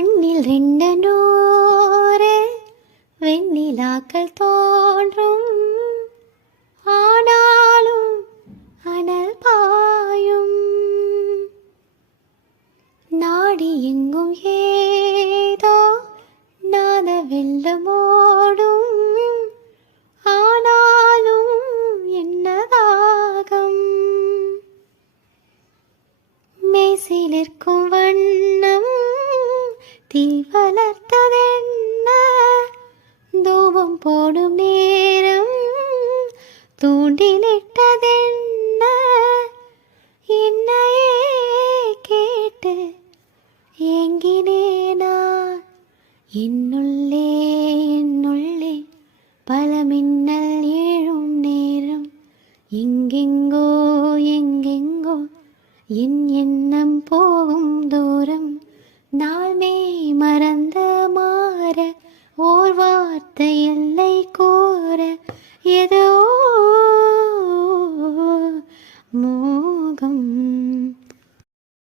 கண்ணில் ரெண்டு நூறு வெண்ணிலாக்கள் தோன்றும், ஆனாலும் அனல் பாயும். நாடி எங்கும் ஏதோ நாத வெள்ளமோடும், ஆனாலும் என்னதாகம். மேசிலிருக்கும் வண்ணம் தீ வளர்த்ததென்ன, தூபம் போடும் நேரம் தூண்டிலிட்டதென்ன. என்னையே கேட்டு ஏங்கினேனா, என்னுள்ளே என்னுள்ளே பல மின்னல் ஏழும் நேரம். எங்கெங்கோ எங்கெங்கோ என் எண்ணம் போகும் தூரம். நாள்மே மறந்த மாற ஓர் வார்த்தை எல்லை கோர, எது